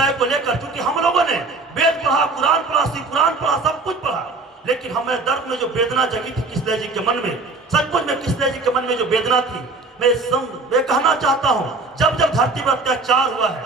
विषय को लेकर, क्योंकि हम लोगों ने वेद पढ़ा, कुरान पढ़ा, कुरान पढ़ा, सब कुछ पढ़ा, लेकिन हमें दर्द में जो वेदना जगी थी किसले जी के मन में, सचमुच में किसले जी के मन में जो वेदना थी, मैं कहना चाहता हूं, जब जब धरती पर अत्याचार हुआ है,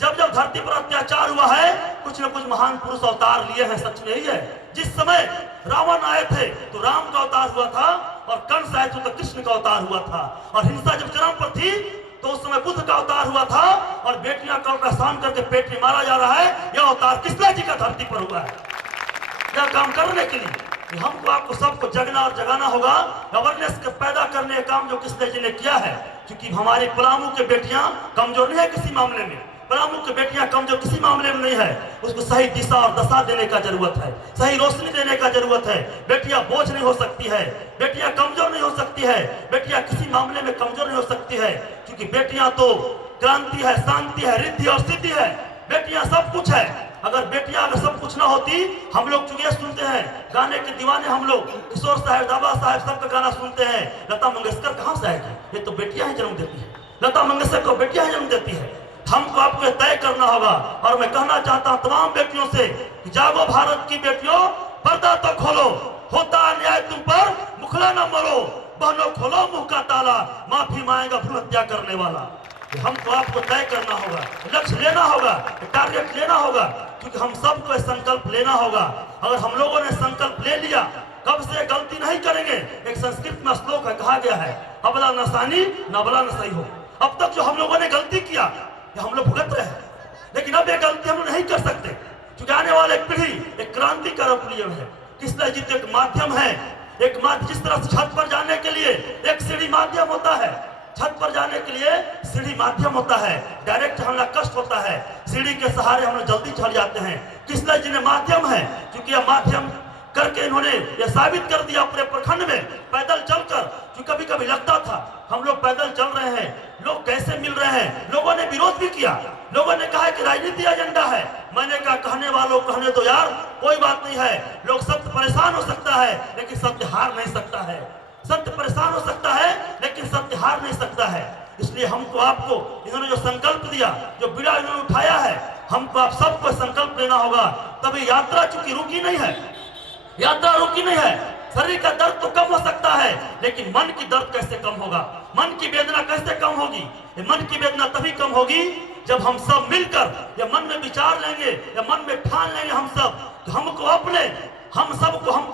जब जब धरती पर अत्याचार हुआ है, कुछ न कुछ महान पुरुष अवतार लिए हैं। सच में यही है, जिस समय रावण आए थे तो राम का अवतार हुआ था, और कंस आए थे तो कृष्ण का अवतार हुआ था, और हिंसा जब चरम पर थी तो उस समय बुद्ध का अवतार हुआ था, और बेटियां का अपहसान करके पेट में मारा जा रहा है, यह अवतार किसले जी का धरती पर हुआ है। यह काम करने के लिए हमको आपको सबको जगना और जगाना होगा, अवेयरनेस पैदा करने का काम जो किसले जी ने किया है, क्योंकि हमारी पलामू की बेटियां कमजोर नहीं है किसी मामले में, पलामू की बेटियां कमजोर किसी मामले में नहीं है, उसको सही दिशा और दशा देने का जरूरत है, सही रोशनी देने का जरूरत है। बेटियां बोझ नहीं हो सकती है, बेटियां कमजोर नहीं हो सकती है, बेटियां किसी मामले में कमजोर नहीं हो सकती है, क्योंकि बेटियां तो क्रांति है, शांति है, रिद्धि और सिद्धि है, बेटियां सब कुछ है। अगर बेटियां अगर सब कुछ ना होती, हम लोग चुगिया सुनते हैं, गाने के दीवाने हम लोग, किशोर साहब, दादा साहब सबका गाना सुनते हैं, लता मंगेशकर कहाँ से आएगी, ये तो बेटियां ही जन्म देती है, लता मंगेशकर को बेटियां ही जन्म देती है। हमको आपको तय करना होगा, और मैं कहना चाहता हूं तमाम बेटियों से, जागो भारत की बेटियों, पर्दा तो खोलो, होता अन्याय तुम पर, मुखला न मरो, बहनों खोलो मुंह का ताला, माफी मांगेगा भ्रूण हत्या करने वाला। हमको आपको तय करना होगा, लक्ष्य लेना होगा, टारगेट लेना होगा, क्योंकि हम सबको संकल्प लेना होगा। अगर हम लोगों ने संकल्प ले लिया, कब से गलती नहीं करेंगे। एक संस्कृत में श्लोक है, कहा गया है, अबला नसानी नबला न सही हो। अब तक जो हम लोगों ने गलती किया हम लोग भुगत रहे हैं, लेकिन अब ये गलती हम लोग नहीं कर सकते, क्योंकि आने वाले पीढ़ी एक क्रांति का रूप लिए है। किसले जी एक माध्यम है, एक माध्यम, जिस तरह से छत पर जाने के लिए एक सीढ़ी माध्यम होता है, छत पर जाने के लिए सीढ़ी माध्यम होता है, डायरेक्ट हमला कष्ट होता है, सीढ़ी के सहारे हम लोग जल्दी चढ़ जाते हैं। किसले जी ने माध्यम है, क्योंकि यह माध्यम करके इन्होंने यह साबित कर दिया अपने प्रखंड में पैदल चलकर, जो कभी कभी लगता था हम लोग पैदल चल रहे हैं, लोग कैसे मिल रहे हैं, लोगों ने विरोध भी किया, लोगों ने कहा कि राजनीति एजेंडा है। मैंने कहा कहने वालों कहने दो यार, कोई बात नहीं है, लोग सत्य परेशान हो सकता है लेकिन सत्य हार नहीं सकता है, सत्य परेशान हो सकता है लेकिन सत्य हार नहीं सकता है। इसलिए हमको आपको इन्होंने जो संकल्प दिया, जो बीड़ा इन्होंने उठाया है, हमको आप सबको संकल्प लेना होगा। तभी यात्रा चूंकि रुकी नहीं है, यात्रा रुकी नहीं है, शरीर का दर्द तो कम हो सकता है, लेकिन मन की दर्द कैसे कम होगा, मन की वेदना कैसे कम होगी। ये मन की वेदना तभी कम होगी जब हम सब मिलकर ये मन में विचार लेंगे, या मन में ठान लेंगे हम सब, तो हमको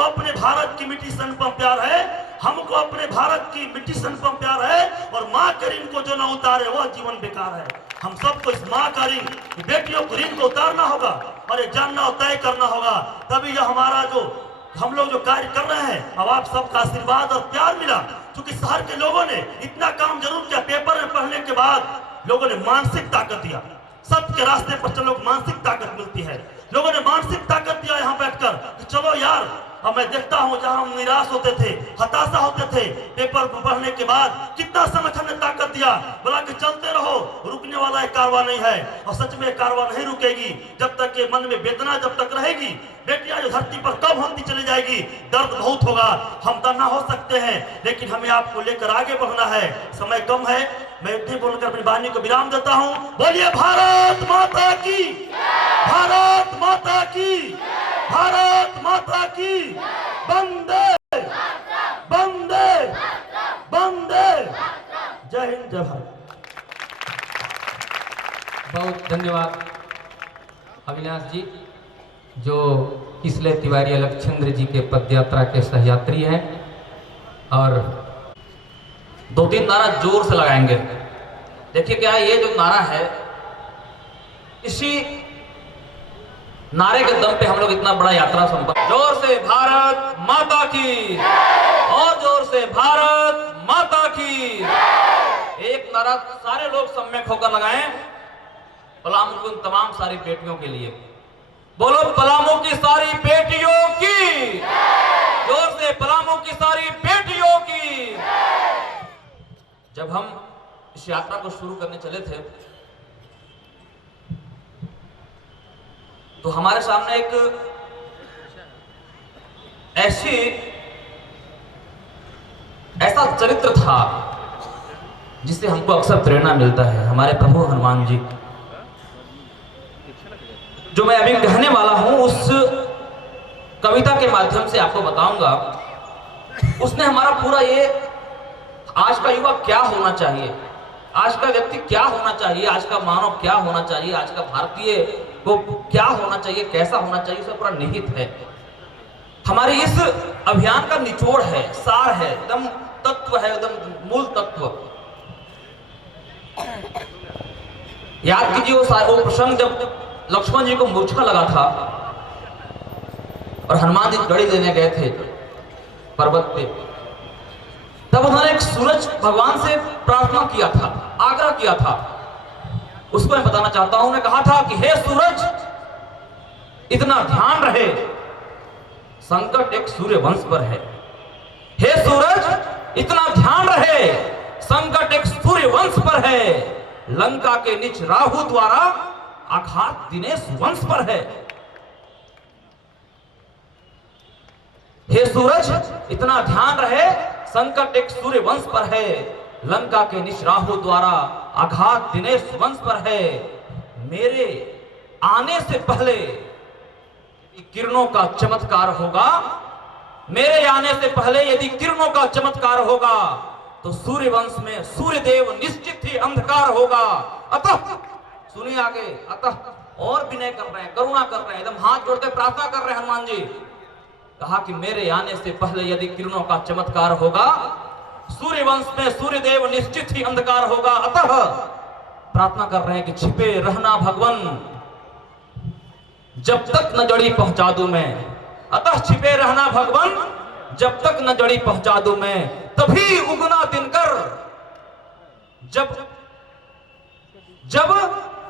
अपने भारत की मिट्टी से अनुपम प्यार है, हमको अपने भारत की मिट्टी से अनुपम प्यार है, और माँ के ऋण को जो न उतारे वह जीवन बेकार है। हम सबको इस माँ का ऋण, बेटियों को ऋण को उतारना होगा, और ये जानना और तय करना होगा, तभी यह हमारा जो हम लोग जो कार्य कर रहे हैं, अब आप सबका आशीर्वाद और प्यार मिला। क्योंकि शहर के लोगों ने इतना काम जरूर किया, पेपर में पढ़ने के बाद लोगों ने मानसिक ताकत दिया, सत्य के रास्ते पर चलो, मानसिक ताकत मिलती है। लोगों ने मानसिक ताकत दिया यहाँ बैठकर कि चलो यार, अब मैं देखता हूँ जहाँ हम निराश होते थे, हताशा होते थे, पेपर पढ़ने के बाद कितना संगठन ने ताकत दिया, बोला कि चलते रहो, रुकने वाला एक कारवां नहीं है। और सच में कारवां नहीं रुकेगी जब तक ये मन में वेदना जब तक रहेगी। बेटियां जो धरती पर कम होती चली जाएगी, दर्द बहुत होगा, हम तन्हा हो सकते हैं, लेकिन हमें आपको लेकर आगे बढ़ना है। समय कम है, मैं इतने बोलकर अपनी वाणी को विराम देता हूँ। बोलिए भारत माता की, भारत माता की, भारत माता की, वंदे वंदे वंदे, जय हिंद जय भारत। बहुत धन्यवाद अविनाश जी, जो किसले तिवारी अलखचंद्र जी के पदयात्रा के सहयात्री हैं, और 2-3 नारा जोर से लगाएंगे। देखिए क्या ये जो नारा है, इसी नारे के दम पे हम लोग इतना बड़ा यात्रा संपन्न। जोर से भारत माता की, और जोर से भारत माता की। एक नारा सारे लोग सम्यक होकर लगाएं, पलामू की तमाम सारी बेटियों के लिए। बोलो पलामू की सारी बेटियों की, जोर से पलामू की सारी बेटियों की। जब हम इस यात्रा को शुरू करने चले थे, तो हमारे सामने एक ऐसा चरित्र था जिससे हमको अक्सर प्रेरणा मिलता है, हमारे प्रभु हनुमान जी। जो मैं अभी कहने वाला हूं उस कविता के माध्यम से आपको बताऊंगा। उसने हमारा पूरा ये आज का युवा क्या होना चाहिए, आज का व्यक्ति क्या होना चाहिए, आज का मानव क्या होना चाहिए, आज का भारतीय को क्या होना चाहिए, कैसा होना चाहिए, सब पूरा निहित है। हमारे इस अभियान का निचोड़ है, सार है, एकदम तत्व है, एकदम मूल तत्व। याद कीजिए वो प्रसंग जब लक्ष्मण जी को मूर्छा लगा था और हनुमान जी गड़ी देने गए थे पर्वत पे, तब उन्होंने एक सूरज भगवान से प्रार्थना किया था, आग्रह किया था। उसको मैं बताना चाहता हूं। उन्होंने कहा था कि हे सूरज, इतना ध्यान रहे, संकट एक सूर्य वंश पर है। हे सूरज, इतना ध्यान रहे, संकट एक सूर्य वंश पर है। लंका के नीच राहु द्वारा आघात दिनेश वंश पर है। हे सूरज, इतना ध्यान रहे, संकट एक सूर्य वंश पर है। लंका के नीच राहु द्वारा आघात दिनेश वंश पर है। मेरे आने से पहले किरणों का चमत्कार होगा, मेरे आने से पहले यदि किरणों का चमत्कार होगा तो सूर्य वंश में सूर्य देव निश्चित ही अंधकार होगा। अतः सुनिए आगे, अतः और विनय कर रहे हैं, करुणा कर रहे हैं, एकदम हाथ जोड़कर प्रार्थना कर रहे हैं हनुमान जी। कहा कि मेरे आने से पहले यदि किरणों का चमत्कार होगा, सूर्य वंश में सूर्य देव निश्चित ही अंधकार होगा। अतः प्रार्थना कर रहे हैं कि छिपे रहना भगवन, जब तक न जड़ी पहुंचा दूं मैं। अतः छिपे रहना भगवन, जब तक न जड़ी पहुंचा दूं मैं। तभी उगना दिनकर, जब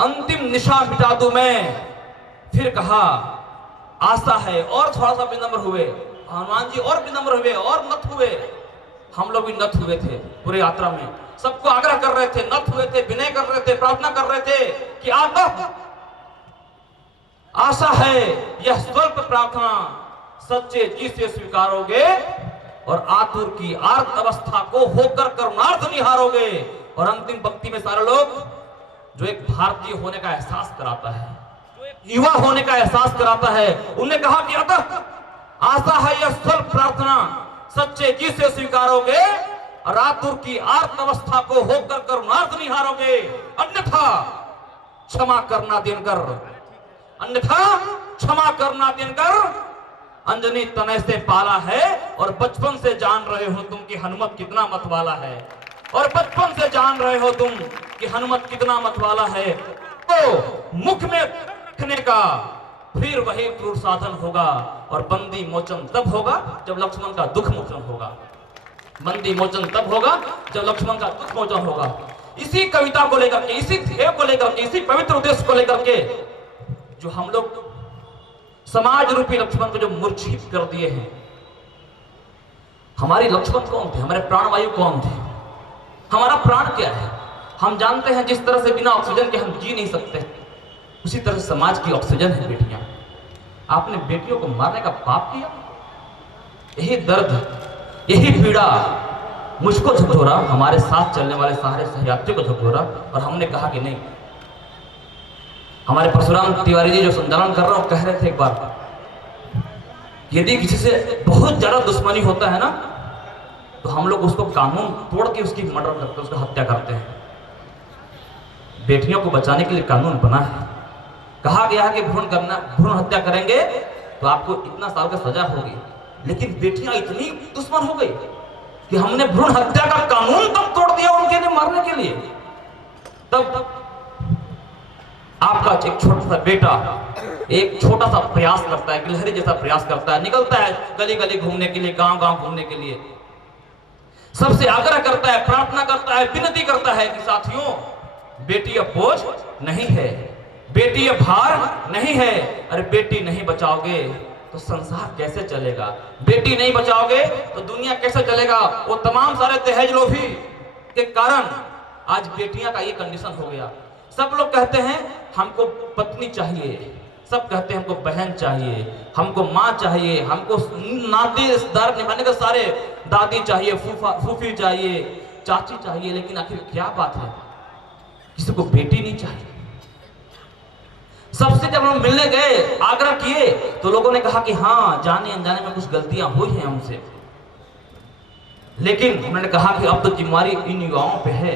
अंतिम निशा मिटा दूं मैं। फिर कहा आशा है, और थोड़ा सा विनम्र हुए हनुमान जी, और विनम्र हुए और नत हुए। हम लोग भी नत हुए थे पूरे यात्रा में, सबको आग्रह कर रहे थे, नत हुए थे, विनय कर रहे थे, प्रार्थना कर रहे थे कि आशा है यह स्वल्प प्रार्थना सच्चे जी से स्वीकारोगे और आतुर की आर्त अवस्था को होकर करुणार्थ निहारोगे। और अंतिम पंक्ति में सारे लोग, जो एक भारतीय होने का एहसास कराता है, जो एक युवा होने का एहसास कराता है, उन्होंने कहा कि अतः आशा है यह स्वल्प प्रार्थना सच्चे जी से स्वीकारोगे और आतुर की आर्त अवस्था को होकर करुणार्थ निहारोगे। अन्यथा क्षमा करना दिनकर, अन्यथा क्षमा करना दिनकर। अंजनी तनय से पाला है और बचपन से जान रहे हो तुम कि हनुमत कितना मत वाला है, और बचपन से जान रहे हो तुम कि हनुमत कितना मत वाला है। तो मुख में रखने का फिर वही क्रूर साधन होगा और बंदी मोचन तब होगा जब लक्ष्मण का दुख मोचन होगा। बंदी मोचन तब होगा जब लक्ष्मण का दुख मोचन होगा। इसी कविता को लेकर के, इसी ध्येय को लेकर के, इसी पवित्र उद्देश्य को लेकर के जो हम लोग समाज रूपी लक्ष्मण को जो मूर्छित कर दिए हैं। हमारी लक्ष्मण कौन थे? हमारे प्राणवायु कौन थे? हमारा प्राण क्या है? हम जानते हैं जिस तरह से बिना ऑक्सीजन के हम जी नहीं सकते, उसी तरह समाज की ऑक्सीजन है बेटियां। आपने बेटियों को मारने का पाप किया। यही दर्द, यही पीड़ा मुझको झकझोरा, हमारे साथ चलने वाले सारे सहयात्रियों को झकझोरा, और हमने कहा कि नहीं। हमारे परशुराम तिवारी जी जो संचालन कर रहे हैं, कह रहे थे एक बार, यदि किसी से बहुत ज्यादा दुश्मनी होता है ना, तो हम लोग उसको कानून तोड़ के उसकी मर्डर करते हैं, उसका हत्या करते हैं। बेटियों को बचाने के लिए कानून बना है। कहा गया है कि भ्रूण हत्या करेंगे तो आपको इतना साल का सजा होगी। लेकिन बेटियां इतनी दुश्मन हो गई कि हमने भ्रूण हत्या का कानून तब तोड़ दिया उनके लिए, मारने के लिए। तब आपका एक छोटा सा बेटा एक छोटा सा प्रयास करता है, गिलहरी जैसा प्रयास करता है, निकलता है गली गली घूमने के लिए, गांव गांव घूमने के लिए, सबसे आग्रह करता है, प्रार्थना करता है, विनती करता है कि साथियों, बेटी अब बोझ नहीं है, बेटी अब भार नहीं है। अरे बेटी नहीं बचाओगे तो संसार कैसे चलेगा? बेटी नहीं बचाओगे तो दुनिया कैसे चलेगा? वो तमाम सारे दहेज लोभी के कारण आज बेटियां का ये कंडीशन हो गया। सब लोग कहते हैं हमको पत्नी चाहिए, सब कहते हैं हमको बहन चाहिए, हमको माँ चाहिए, हमको नातेदार निभाने का सारे, दादी चाहिए, फूफी चाहिए, चाची चाहिए। लेकिन आखिर क्या बात है, किसी को बेटी नहीं चाहिए। सबसे जब हम मिलने गए, आग्रह किए, तो लोगों ने कहा कि हाँ, जाने अनजाने में कुछ गलतियां हुई हैं हमसे, लेकिन उन्होंने कहा कि अब तो जिम्मेवारी इन युवाओं पे है।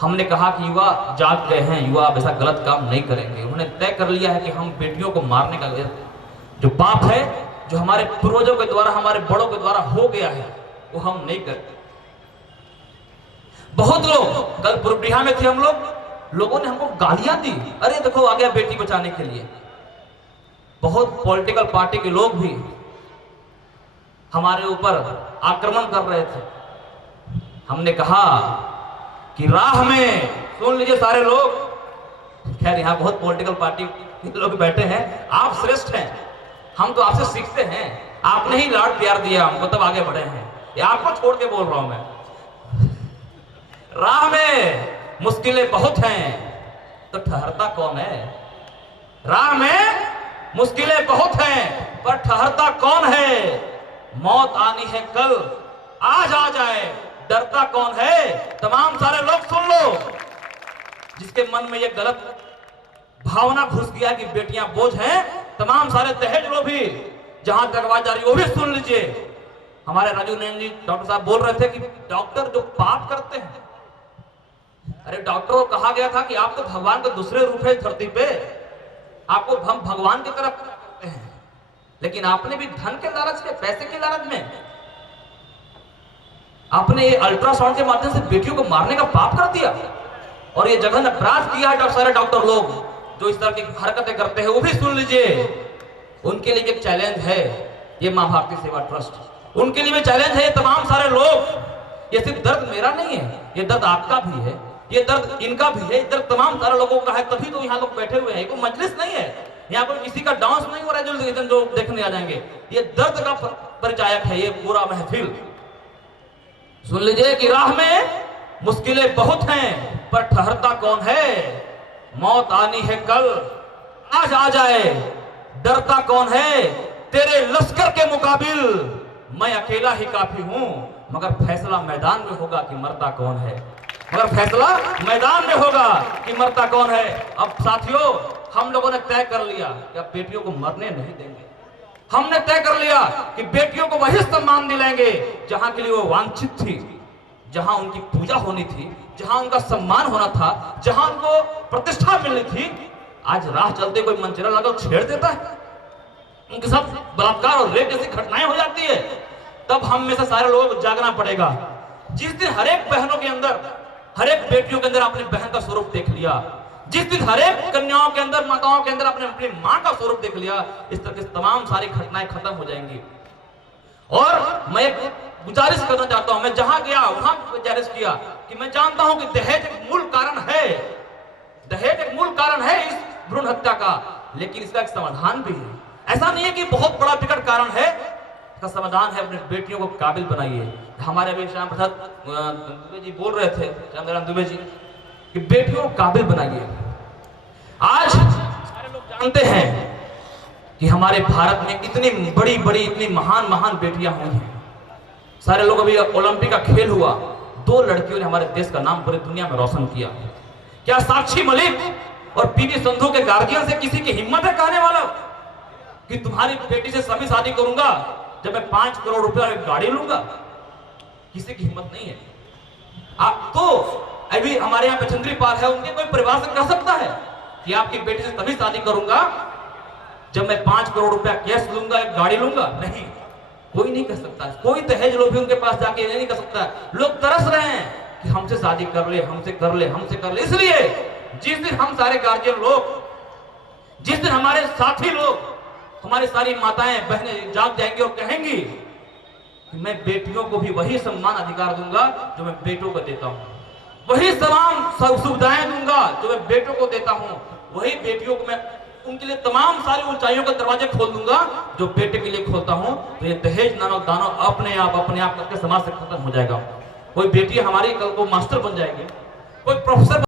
हमने कहा कि युवा जाग गए हैं, युवा अब ऐसा गलत काम नहीं करेंगे। उन्होंने तय कर लिया है कि हम बेटियों को मारने का जो पाप है, जो हमारे पूर्वजों के द्वारा, हमारे बड़ों के द्वारा हो गया है, वो हम नहीं करते। बहुत लोग, कल पूर्व में थे हम लोगों ने हमको गालियां दी, अरे देखो आ गया बेटी बचाने के लिए। बहुत पॉलिटिकल पार्टी के लोग भी हमारे ऊपर आक्रमण कर रहे थे। हमने कहा कि राह में, सुन लीजिए सारे लोग, खैर यहाँ बहुत पॉलिटिकल पार्टी के लोग बैठे हैं, आप श्रेष्ठ हैं, हम तो आपसे सीखते हैं, आपने ही लाड प्यार दिया हमको तब आगे बढ़े हैं, ये आपको छोड़ के बोल रहा हूं मैं। राह में मुश्किलें बहुत हैं तो ठहरता कौन है? राह में मुश्किलें बहुत हैं पर ठहरता कौन है? मौत आनी है कल, आज आ जाए, डरता कौन है? तमाम सारे लोग सुन लो, जिसके मन में ये गलत भावना घुस गया कि बेटियां बोझ हैं, तमाम सारे दहेज लोग भी जहां तक आवाज आ रही वो भी सुन लीजिए। हमारे राजू नैन जी डॉक्टर साहब बोल रहे थे कि डॉक्टर जो पाप करते हैं, अरे डॉक्टरों को कहा गया था कि आप तो भगवान के दूसरे रूप है धरती पे, आपको हम भगवान की तरफ करते हैं, लेकिन आपने भी धन के लालच में, पैसे के लालच में आपने ये अल्ट्रासाउंड के माध्यम से बेटियों को मारने का पाप कर दिया। और ये जघन्य अपराध किया है सारे डॉक्टर लोग जो इस तरह की हरकतें करते हैं, वो भी सुन लीजिए। उनके लिए एक चैलेंज है ये मां भारती सेवा ट्रस्ट, उनके लिए भी चैलेंज है। ये तमाम सारे लोग, ये सिर्फ दर्द मेरा नहीं है, ये दर्द आपका भी है, ये दर्द इनका भी है, ये दर्द तमाम सारे लोगों का है, तभी तो यहाँ लोग बैठे हुए हैं। कोई मजलिस नहीं है, यहाँ पर किसी का डांस नहीं हो रहा है जो देखने आ जाएंगे, ये दर्द का परिचायक है ये पूरा महफिल। सुन लीजिए कि राह में मुश्किलें बहुत हैं पर ठहरता कौन है? मौत आनी है कल, आज आ जाए, डरता कौन है? तेरे लश्कर के मुकाबिल मैं अकेला ही काफी हूं, मगर फैसला मैदान में होगा कि मरता कौन है। मगर फैसला मैदान में होगा कि मरता कौन है। अब साथियों, हम लोगों ने तय कर लिया कि अब बेटियों को मरने नहीं देंगे। हमने तय कर लिया कि बेटियों को वही सम्मान दिलाएंगे जहां के लिए वो वांछित थी, जहां उनकी पूजा होनी थी, जहां उनका सम्मान होना था, जहां उनको प्रतिष्ठा मिलनी थी। आज राह चलते कोई मंचरा लगा छेड़ देता है, उनके साथ बलात्कार और रेप जैसी घटनाएं हो जाती है, तब हम में से सारे लोगों को जागना पड़ेगा। जिस दिन हर एक बहनों के अंदर, हर एक बेटियों के अंदर अपनी बहन का स्वरूप देख लिया, जिस दिन हर एक कन्याओं के अंदर, माताओं के अंदर अपने अपनी मां का स्वरूप देख लिया, इस तरह की तमाम सारी घटनाएं खत्म हो जाएंगी। और मैं गुजारिश करना चाहता हूं, मैं जहां गया वहां गुजारिश किया कि मैं जानता हूं कि दहेज एक मूल कारण है, दहेज एक मूल कारण है इस भ्रूण हत्या का, लेकिन इसका एक समाधान भी है। ऐसा नहीं है कि बहुत बड़ा विकट कारण है, इसका समाधान है अपने बेटियों को काबिल बनाइए। हमारे अभी श्याम प्रसाद दुबे जी बोल रहे थे, श्याम नारायण दुबे जी, कि बेटियों को काबिल बनाइए। आज सारे लोग जानते हैं कि हमारे भारत में इतनी बड़ी बड़ी, इतनी महान महान बेटियां हुई हैं। सारे लोग, अभी ओलंपिक का खेल हुआ, 2 लड़कियों ने हमारे देश का नाम पूरी दुनिया में रोशन किया। क्या साक्षी मलिक और पीवी संधू के गार्जियन से किसी की हिम्मत है कहने वाला कि तुम्हारी बेटी से सभी शादी करूंगा जब मैं 5 करोड़ रुपया एक गाड़ी लूंगा? किसी की हिम्मत नहीं है। आप तो अभी हमारे यहाँ पे चंद्री पाल है, उनके कोई परिवार से कह सकता है कि आपकी बेटी से तभी शादी करूंगा जब मैं 5 करोड़ रुपया कैश लूंगा, एक गाड़ी लूंगा? नहीं, कोई नहीं कर सकता। कोई दहेज लोग भी उनके पास जाके नहीं कर सकता। लोग तरस रहे हैं कि हमसे शादी कर ले, हमसे कर ले, हमसे कर ले। इसलिए जिस दिन हम सारे गार्जियन लोग, जिस दिन हमारे साथी लोग, हमारी सारी माताएं बहनें जाग जाएंगी और कहेंगी कि मैं बेटियों को भी वही सम्मान अधिकार दूंगा जो मैं बेटों को देता हूं, वही तमाम सुविधाएं दूंगा जो मैं बेटों को देता हूं, वही बेटियों को मैं उनके लिए तमाम सारी ऊंचाइयों के दरवाजे खोल दूंगा जो बेटे के लिए खोलता हूं, तो ये दहेज नानो दानो अपने आप करके समाज से खत्म हो जाएगा। कोई बेटी हमारी कल को मास्टर बन जाएगी, कोई प्रोफेसर